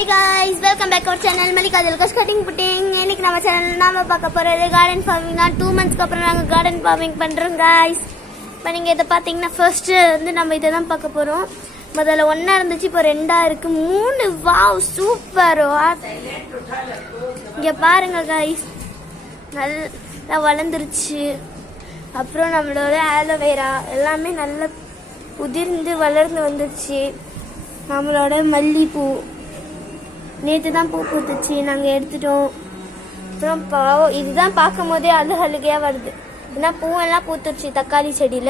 Hey guys, welcome back to our channel Malika Dilkash Cutting Pudding. இன்னைக்கு நம்ம சேனல்ல நாம பார்க்க போறது garden farming தான். 2 monthsக்கு அப்புறம் நாங்க garden farming பண்றோம் guys. இப்போ நீங்க இத பாத்தீங்கன்னா ஃபர்ஸ்ட் வந்து நம்ம இத தான் பார்க்க போறோம். முதல்ல ஒண்ணா இருந்துச்சு, இப்போ ரெண்டா இருக்கு, 3. Wow super. இங்க பாருங்க guys, நல்லா வளர்ந்துருச்சு. அப்புறம் நம்மளோட ஆலோவேரா எல்லாமே நல்லா உதிர்ந்து வளர்ந்து வந்துருச்சு. நம்மளோட மல்லிப்பூ நேற்று தான் பூ பூத்துச்சு, நாங்கள் எடுத்துட்டோம். அப்புறம் பாவம் இதுதான் பார்க்கும் போதே அழுகையாக வருது, ஏன்னா பூவெல்லாம் பூத்துருச்சு தக்காளி செடியில்.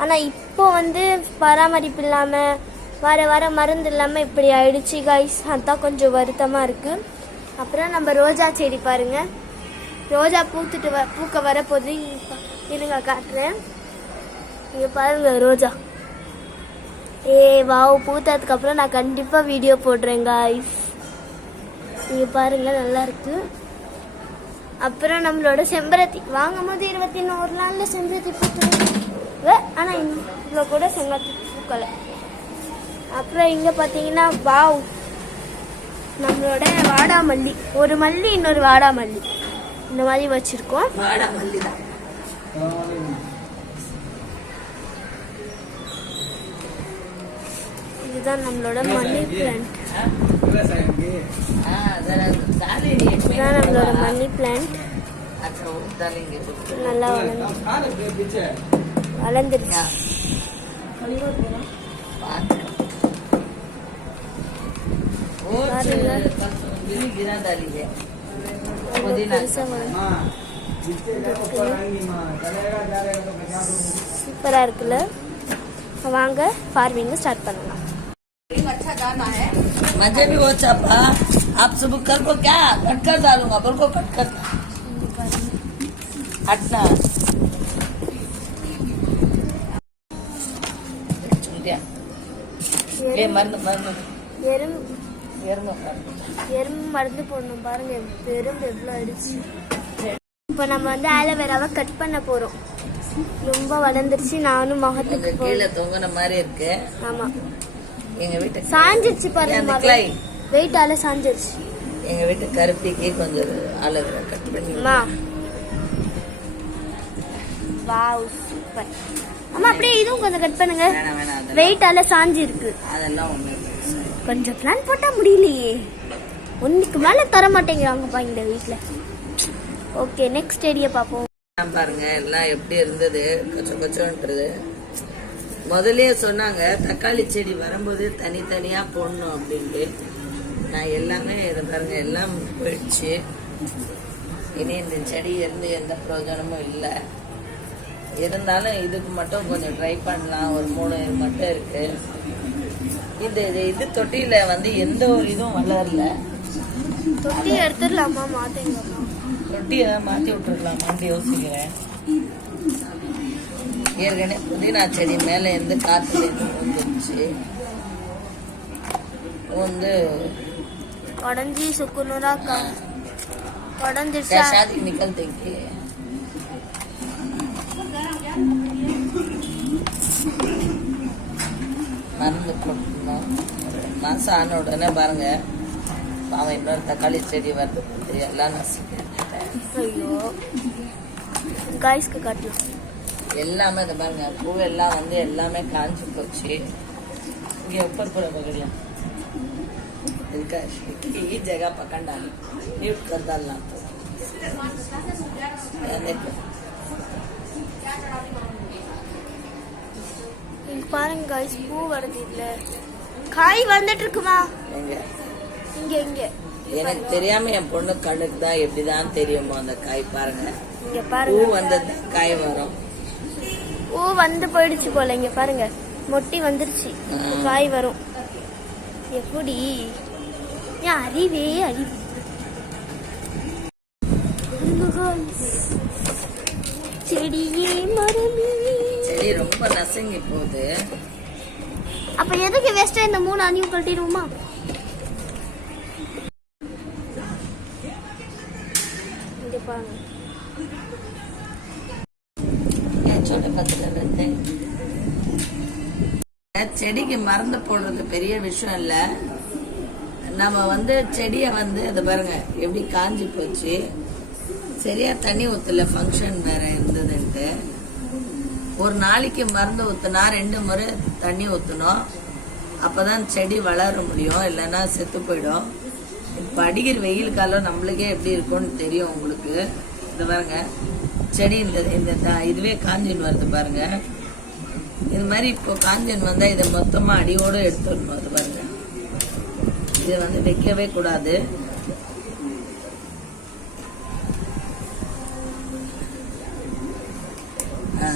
ஆனால் இப்போ வந்து பராமரிப்பு இல்லாமல் வர மருந்து இல்லாமல் இப்படி ஆயிடுச்சு காய்ஸ். அதுதான் கொஞ்சம் வருத்தமாக இருக்குது. அப்புறம் நம்ம ரோஜா செடி பாருங்கள், ரோஜா பூக்க வரப்போது. இருங்க காட்டுறேன், இங்கே பாருங்க ரோஜா. வாவ், பூத்ததுக்கப்புறம் நான் கண்டிப்பாக வீடியோ போடுறேன் காய்ஸ். இங்கே பாருங்க நல்லா இருக்கு. அப்புறம் நம்மளோட செம்பருத்தி வாங்கும் போது 21 நாளில் செம்பருத்தி பூத்து, ஆனால் இவ்வளோ கூட செம்பருத்தி பூக்கலை. அப்புறம் இங்கே பார்த்தீங்கன்னா வாவ், நம்மளோட வாடாமல்லி, ஒரு மல்லி இன்னொரு வாடாமல்லி இந்த மாதிரி வச்சிருக்கோம். வாடாமல்லி தான். இதுதான் நம்மளோட மணி பிளான்ட். இதுதான் நம்மளோட மணி பிளான்ட். நல்லா வளர்ந்துருச்சு. சூப்பரா இருக்குல்ல. வாங்க ஃபார்மிங் ஸ்டார்ட் பண்ணலாம். अच्छा गाना है, मुझे भी वो चापा आप सब कर को क्या कट कर डालूंगा, बोल को कट कर हटना ये मरन எறும்பு மருந்து போடணும் பாருங்க, எறும்பு எவ்வளோ அடிச்சு. இப்போ நம்ம வந்து ஆலோவேராவை கட் பண்ண போறோம். ரொம்ப வளர்ந்துருச்சு. நானும் முகத்துக்கு கீழே தொங்குன மாதிரி இருக்கு. ஆமா, எங்க வீட்டு சாஞ்சிருச்சு பாருங்க, வெயிட்டால சாஞ்சிருச்சு. எங்க வீட்டு கருப்பிக்கு கொஞ்சம் ஆலோவேரா கட் பண்ணி. Wow super. அம்மா அப்படியே இதுவும் கொஞ்சம் கட் பண்ணுங்க, வெயிட்டால சாஞ்சி இருக்கு. அதெல்லாம் ஒண்ணு கொஞ்சம் பிளான் போட்டா முடியலையே, ஒன்னுக்கு மேல தர மாட்டேங்கிறாங்கப்பா இந்த வீட்டுல. ஓகே, நெக்ஸ்ட் ஏரியா பாப்போம். பாருங்க எல்லாம் எப்படி இருந்தது, கொச்சோன்றது. முதலே சொன்னாங்க தக்காளி செடி வரும்போது தனித்தனியா போடணும் அப்படின்ட்டு. நான் எல்லாமே இதை பாருங்க எல்லாம் போயிடுச்சு. இனி இந்த செடி இருந்து எந்த பிரயோஜனமும் இல்லை. இருந்தாலும் இதுக்கு மட்டும் கொஞ்சம் ட்ரை பண்ணலாம். ஒரு 3 மட்டும் இருக்கு. இது தொட்டியில வந்து எந்த ஒரு இதுவும் வளரல. தொட்டி எடுத்துடலாமா, மாத்தீங்களா? தொட்டி ஏதாவது மாத்தி விட்டுருக்கலாமான்னு யோசிக்கிறேன். ஏற்கனவே புதினா செடி மேல இருந்து காத்துல இருந்து வந்துருச்சு, வந்து உடஞ்சி சுக்குநூறா உடஞ்சிருச்சா. शादी निकलते के மருந்து போட்டுருந்தோம். மாசம் ஆன உடனே பாருங்க அவன் இன்னொரு தக்காளி செடி வருது, எல்லாம் நசிக்கிறேன். ஐயோ, காய்ஸ்க்கு காட்டலாம். எல்லாமே இதை பாருங்க, பூவெல்லாம் வந்து எல்லாமே காஞ்சி போச்சு. இங்கே ऊपर पूरा पकड़िया इसका ये जगह पकड़ना म्यूट कर डालना। तो பாருங்க गाइस, பூ வருது, இல்ல காய் வந்துட்டு இருக்குமா? இங்க இங்க எனக்கு தெரியாம என் பொண்ணு கண்ணுக்கு தான் எப்படிதான் தெரியுமோ அந்த காய். பாருங்க இங்க பாருங்க, பூ வந்தது காய் வரும். பூ வந்து போயிடுச்சு போல. இங்க பாருங்க, மொட்டி வந்துருச்சு, காய் வரும். எப்படி அறிவே அறிவு. செடியே மரமே, செடி ரொம்ப நசுங்கி போகுது. அப்ப எதுக்கு வேஸ்டா இந்த 3 அணியும் கட்டிடுவோமா? இங்க பாருங்க, छोटे पत्थर रहते हैं. செடிக்கு மருந்து போடுறது பெரிய விஷயம் இல்ல. நம்ம வந்து செடியை வந்து அதை பாருங்க எப்படி காஞ்சி போச்சு. சரியா தண்ணி ஊற்றல, ஃபங்க்ஷன் வேற இருந்ததுன்ட்டு. ஒரு நாளைக்கு மருந்து ஊற்றினா 2 முறை தண்ணி ஊற்றணும். அப்போதான் செடி வளர முடியும், இல்லைன்னா செத்து போயிடும். இப்போ அடிக்கிற வெயில் காலம் நம்மளுக்கே எப்படி இருக்கும்னு தெரியும் உங்களுக்கு. இது பாருங்க செடி இந்த இதுவே காஞ்சின்னு வருது பாருங்க. இது மாதிரி இப்போ காஞ்சின்னு வந்தால் இதை மொத்தமாக அடியோடு எடுத்துடணும். அது பாருங்க, இதை வந்து வைக்கவே கூடாது.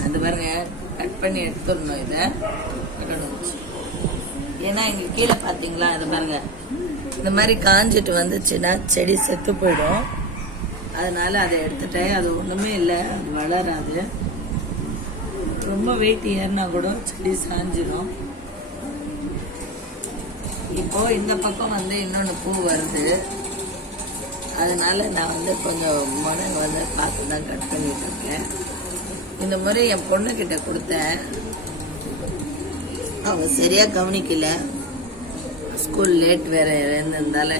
இது பாருங்க கட் பண்ணி எடுத்துடணும். இதை ஏன்னா இங்க கீழே பாத்தீங்களா, இது பாருங்க இந்த மாதிரி காஞ்சிட்டு வந்துச்சுன்னா செடி செத்து போயிடும். அதனால அதை எடுத்துட்டேன். அது ஒண்ணுமே இல்லை, அது வளராது. ரொம்ப வெயிட் ஏறினா கூட செடி சாஞ்சிடும். இப்போ இந்த பக்கம் வந்து இன்னொன்று பூ வருது. அதனால நான் வந்து கொஞ்சம் முனை வந்து பார்த்து தான் கட் பண்ணிட்டு இருக்கேன். இந்த முறை என் பொண்ணுக்கிட்ட கொடுத்தேன், அவங்க சரியா கவனிக்கல. ஸ்கூல் லேட் வேற இருந்ததால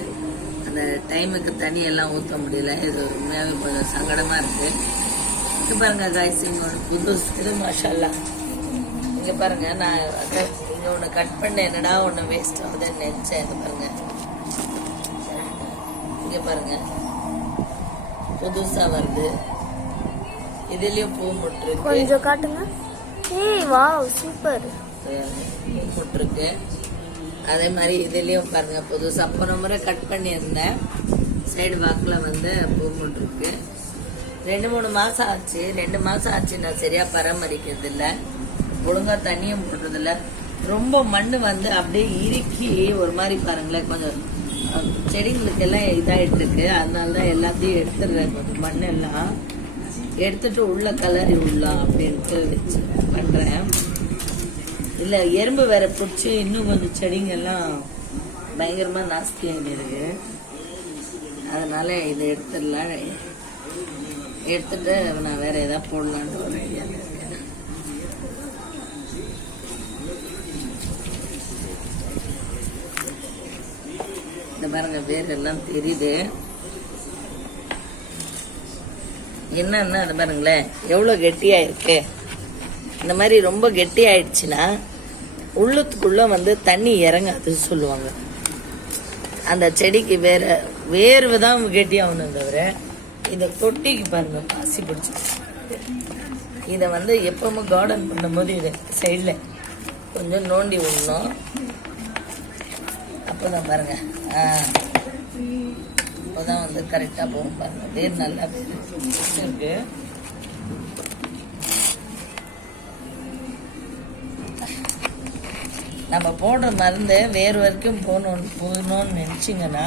அந்த டைமுக்கு தண்ணியெல்லாம் ஊற்ற முடியல. இது உண்மையாகவே கொஞ்சம் சங்கடமா இருக்கு. இங்க பாருங்க காய்ஸ், இங்க ஒன்று புது மாஷால்லா. இங்க பாருங்க, நான் இங்க ஒன்று கட் பண்ண என்னடா ஒன்று வேஸ்ட் ஆகுதுன்னு நினைச்சேன். இது பாருங்க, இங்க பாருங்க புதுசா வருது. இதுலயும் பூ முட்டிருக்கு. கொஞ்சம் காட்டுங்க. ஏய் வாவ் சூப்பர். பூ முட்டிருக்கு. அதே மாதிரி இதுலயும் பாருங்க புதுசா போன முறை கட் பண்ணியிருந்தேன். சைடு வாக்குல வந்து பூ முட்டிருக்கு. 2-3 மாசம் ஆச்சு. 2 மாசம் ஆச்சு நான் சரியா பராமரிக்கிறது இல்ல, ஒழுங்கா தண்ணியும் போடுறது இல்ல. ரொம்ப மண்ணு வந்து அப்படியே இறுக்கி ஒரு மாதிரி பாருங்களேன், கொஞ்சம் செடிங்களுக்கு எல்லாம் இதாயிட்டு இருக்கு. அதனாலதான் எல்லாத்தையும் எடுத்துடுறேன். கொஞ்சம் மண் எல்லாம் எடுத்துட்டு உள்ள கலரி விடலாம் அப்படின்ட்டு வச்சு பண்றேன். இல்ல எறும்பு வேற பிடிச்சி இன்னும் கொஞ்சம் செடிங்க எல்லாம் பயங்கரமா நாஸ்தி ஆகிருக்கு. அதனால இதை எடுத்துடலாம். எடுத்துட்டு நான் வேற ஏதாவது போடலான்னு ஒரு ஐடியால இருக்கேன். இந்த பாருங்க வேர் எல்லாம் தெரியுது. என்னன்னா அது பாருங்களேன் எவ்வளவு கெட்டியா இருக்கு. இந்த மாதிரி ரொம்ப கெட்டி ஆயிடுச்சுன்னா உள்ளுக்குள்ள வந்து தண்ணி இறங்காது சொல்லுவாங்க. அந்த செடிக்கு வேர்வு தான் கெட்டியாகணும் தவிர இந்த தொட்டிக்கு பாருங்க பாசி பிடிச்சி. இதை வந்து எப்பவுமே கார்டன் பண்ணும்போது இதை சைடில் கொஞ்சம் நோண்டி விடணும். அப்போதான் பாருங்க அப்போதான் வந்து கரெக்டாக போகும். பாருங்க வேர் நல்லா இருக்கு. நம்ம போடுற மருந்து வேறு வரைக்கும் போகணும்னு நினைச்சிங்கன்னா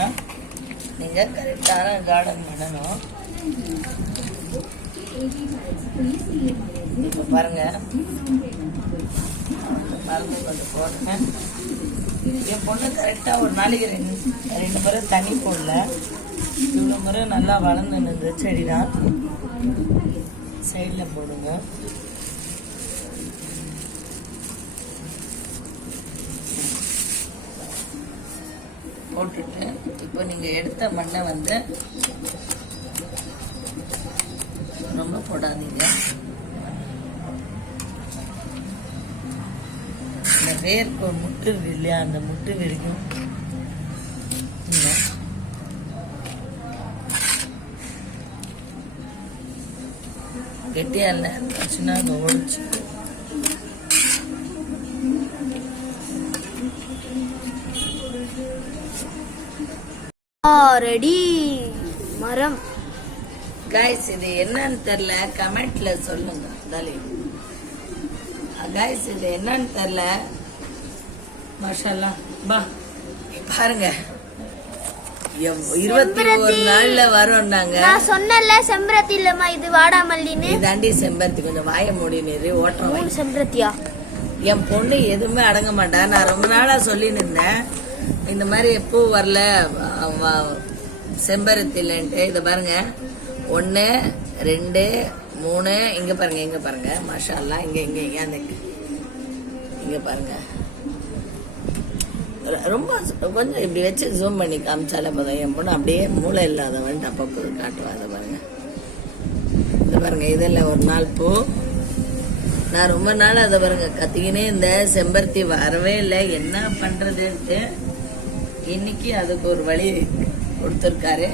நீங்க கரெக்டான கார்டன் பண்ணணும். இப்ப பாருங்க மருந்து கொஞ்சம் போடுங்க. என் பொண்ணு கரெக்டா ஒரு நாளைக்கு 2 முறை தண்ணி போடல. இவ்வளவு முறை நல்லா வளர்ந்து நின்று செடிதான். சைட்ல போடுங்க. போட்டுட்டு இப்போ நீங்க எடுத்த மண்ணை வந்து ரொம்ப போடாதீங்க. இந்த வேர்க்கு முட்டு இல்லையா, அந்த முட்டு வரைக்கும் கெட்டியா இல்லை ஆச்சுன்னா அதை ஒழிச்சு ரெடி மரம். காய்ஸ் இது என்னன்னு தெரியல, கமெண்ட்ல சொல்லுங்க. காய்ஸ் இது என்னன்னு தெரியல. மாஷால்லா பா பாருங்க 21 நாள்ல வரும்னாங்க. நான் சொன்னல செம்பருத்தி இல்லம்மா இது வாடாமல்லின்னு. இதாண்டி செம்பருத்தி. கொஞ்சம் வாய மூடி நீரு ஓட்டம். செம்பருத்தியா? என் பொண்ணு எதுவுமே அடங்க மாட்டா. நான் ரொம்ப நாளா சொல்லின்னு இருந்தேன் இந்த மாதிரி எப்போ வரல செம்பருத்திலன்ட்டு. இதை பாருங்க 1 2 3 இங்க பாருங்க, இங்க பாருங்க மாஷா அல்லாஹ். இங்க இங்க இங்க பாருங்க ரொம்ப கொஞ்சம் இப்படி வச்சு ஜூம் பண்ணி காமிச்சாலே போதும். என் பொண்ணு அப்படியே மூளை இல்லாதவன் அப்பப்போ காட்டுவா. அதை பாருங்க, இதை பாருங்க, இதெல்லாம் ஒரு நாள் பூ. நான் ரொம்ப நாள் அதை பாருங்க கத்திக்கினே இந்த செம்பருத்தி வரவே இல்லை, என்ன பண்றதுன்ட்டு. இன்னைக்கு அதுக்கு ஒரு வழி கொடுத்துருக்காரு.